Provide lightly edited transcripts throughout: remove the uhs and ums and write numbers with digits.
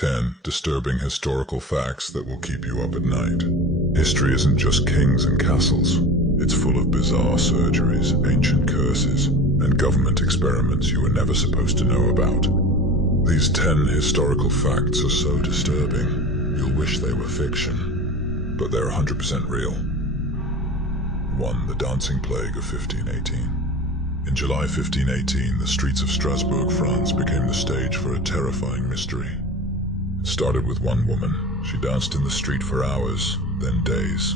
10 disturbing historical facts that will keep you up at night. History isn't just kings and castles. It's full of bizarre surgeries, ancient curses, and government experiments you were never supposed to know about. These 10 historical facts are so disturbing, you'll wish they were fiction. But they're 100% real. 1. The Dancing Plague of 1518. In July 1518, the streets of Strasbourg, France became the stage for a terrifying mystery. It started with one woman. She danced in the street for hours, then days.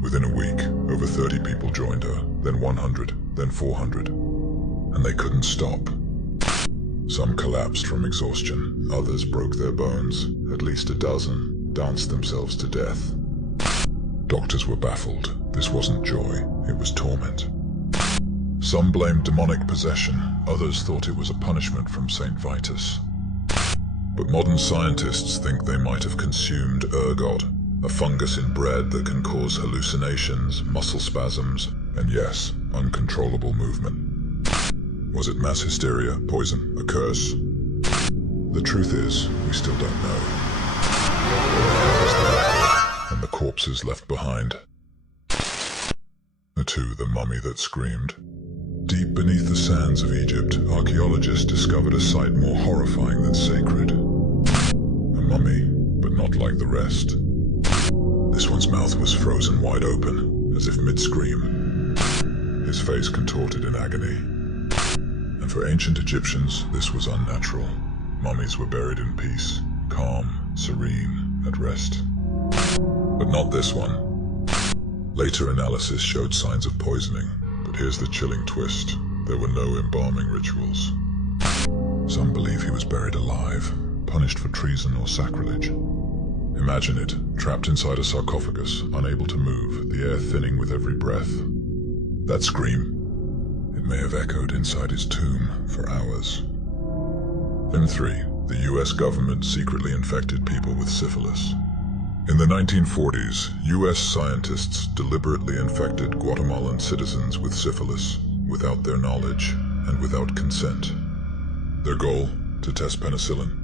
Within a week, over 30 people joined her, then 100, then 400. And they couldn't stop. Some collapsed from exhaustion, others broke their bones, at least a dozen danced themselves to death. Doctors were baffled. This wasn't joy, it was torment. Some blamed demonic possession, others thought it was a punishment from Saint Vitus. But modern scientists think they might have consumed ergot, a fungus in bread that can cause hallucinations, muscle spasms, and yes, uncontrollable movement. Was it mass hysteria, poison, a curse? The truth is, we still don't know. And the corpses left behind. 2. The Mummy That Screamed. Deep beneath the sands of Egypt, archaeologists discovered a sight more horrifying than sacred. A mummy, but not like the rest. This one's mouth was frozen wide open, as if mid-scream. His face contorted in agony. And for ancient Egyptians, this was unnatural. Mummies were buried in peace, calm, serene, at rest. But not this one. Later analysis showed signs of poisoning, but here's the chilling twist. There were no embalming rituals. Some believe he was buried alive, punished for treason or sacrilege. Imagine it, trapped inside a sarcophagus, unable to move, the air thinning with every breath. That scream, it may have echoed inside his tomb for hours. And 3. The US government secretly infected people with syphilis. In the 1940s, US scientists deliberately infected Guatemalan citizens with syphilis, without their knowledge and without consent. Their goal? To test penicillin.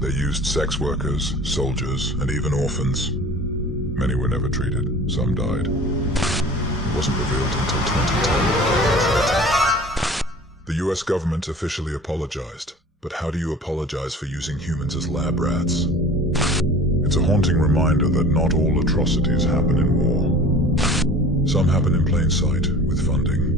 They used sex workers, soldiers, and even orphans. Many were never treated, some died. It wasn't revealed until 2010. The US government officially apologized, but how do you apologize for using humans as lab rats? It's a haunting reminder that not all atrocities happen in war. Some happen in plain sight, with funding.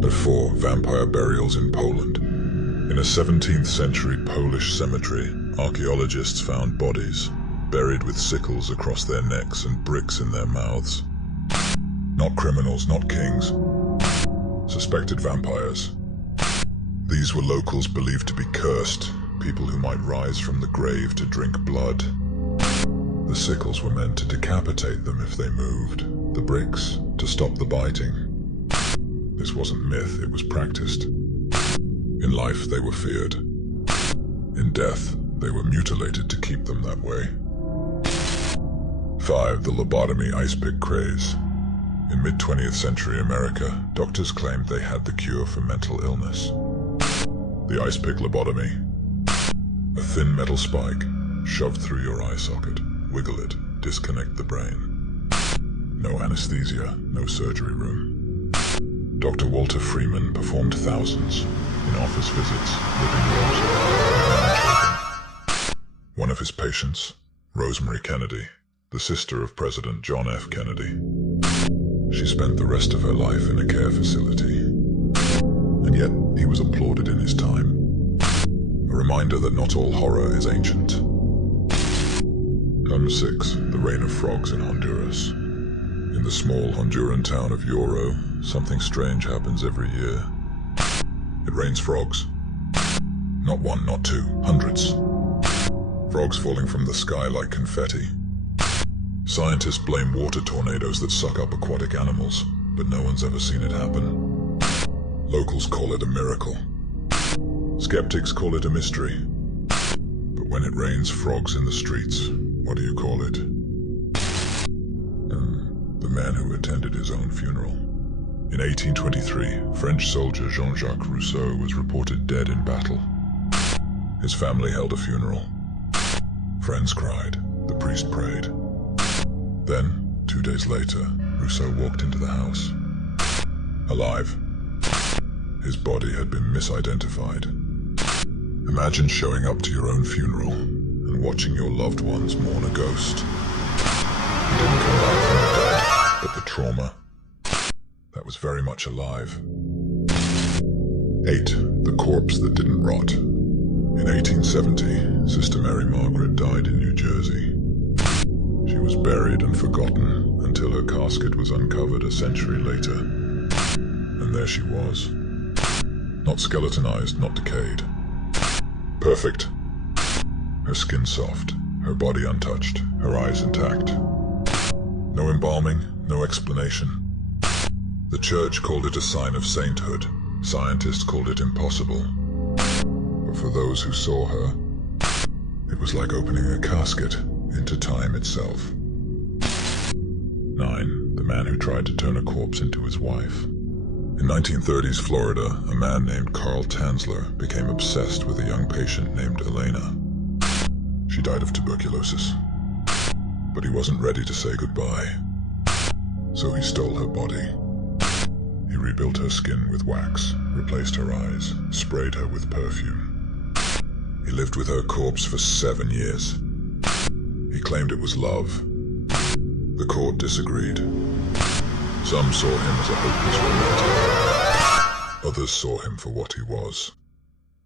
But 4. Vampire burials in Poland. In a 17th century Polish cemetery, archaeologists found bodies, buried with sickles across their necks and bricks in their mouths. Not criminals, not kings. Suspected vampires. These were locals believed to be cursed, people who might rise from the grave to drink blood. The sickles were meant to decapitate them if they moved, the bricks to stop the biting. This wasn't myth, it was practiced. In life, they were feared. In death, they were mutilated to keep them that way. 5. The lobotomy ice pick craze. In mid-20th century America, doctors claimed they had the cure for mental illness. The ice pick lobotomy. A thin metal spike, shoved through your eye socket, wiggle it, disconnect the brain. No anesthesia, no surgery room. Dr. Walter Freeman performed thousands, in office visits, living rooms, and children. One of his patients, Rosemary Kennedy, the sister of President John F. Kennedy. She spent the rest of her life in a care facility. And yet, he was applauded in his time. A reminder that not all horror is ancient. 6. The Reign of Frogs in Honduras. In the small Honduran town of Yoro, something strange happens every year. It rains frogs. Not one, not two, hundreds. Frogs falling from the sky like confetti. Scientists blame water tornadoes that suck up aquatic animals, but no one's ever seen it happen. Locals call it a miracle. Skeptics call it a mystery. But when it rains frogs in the streets, what do you call it? The man who attended his own funeral. In 1823, French soldier Jean-Jacques Rousseau was reported dead in battle. His family held a funeral. Friends cried. The priest prayed. Then, 2 days later, Rousseau walked into the house. Alive. His body had been misidentified. Imagine showing up to your own funeral and watching your loved ones mourn a ghost. He didn't come back from the dead, but the trauma, that was very much alive. 8. The corpse that didn't rot. In 1870, Sister Mary Margaret died in New Jersey. She was buried and forgotten until her casket was uncovered a century later. And there she was. Not skeletonized, not decayed. Perfect. Her skin soft, her body untouched, her eyes intact. No embalming, no explanation. The church called it a sign of sainthood. Scientists called it impossible. But for those who saw her, it was like opening a casket into time itself. 9. The man who tried to turn a corpse into his wife. In 1930s Florida, a man named Carl Tanzler became obsessed with a young patient named Elena. She died of tuberculosis. But he wasn't ready to say goodbye. So he stole her body. He rebuilt her skin with wax, replaced her eyes, sprayed her with perfume. He lived with her corpse for 7 years. He claimed it was love. The court disagreed. Some saw him as a hopeless romantic. Others saw him for what he was.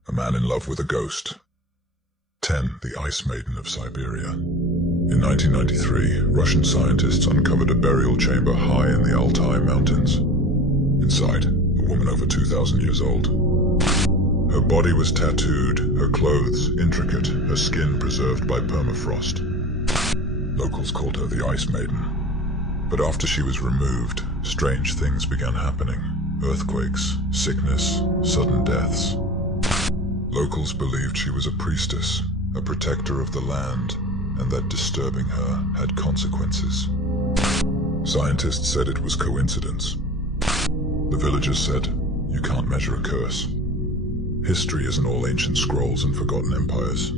A man in love with a ghost. 10. The Ice Maiden of Siberia. In 1993, Russian scientists uncovered a burial chamber high in the Altai Mountains. Inside, a woman over 2,000 years old. Her body was tattooed, her clothes intricate, her skin preserved by permafrost. Locals called her the Ice Maiden. But after she was removed, strange things began happening. Earthquakes, sickness, sudden deaths. Locals believed she was a priestess, a protector of the land, and that disturbing her had consequences. Scientists said it was coincidence. The villagers said, you can't measure a curse. History isn't all ancient scrolls and forgotten empires.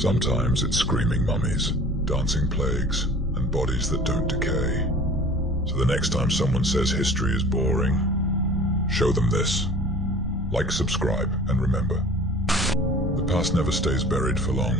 Sometimes it's screaming mummies, dancing plagues, and bodies that don't decay. So the next time someone says history is boring, show them this. Like, subscribe, and remember, the past never stays buried for long.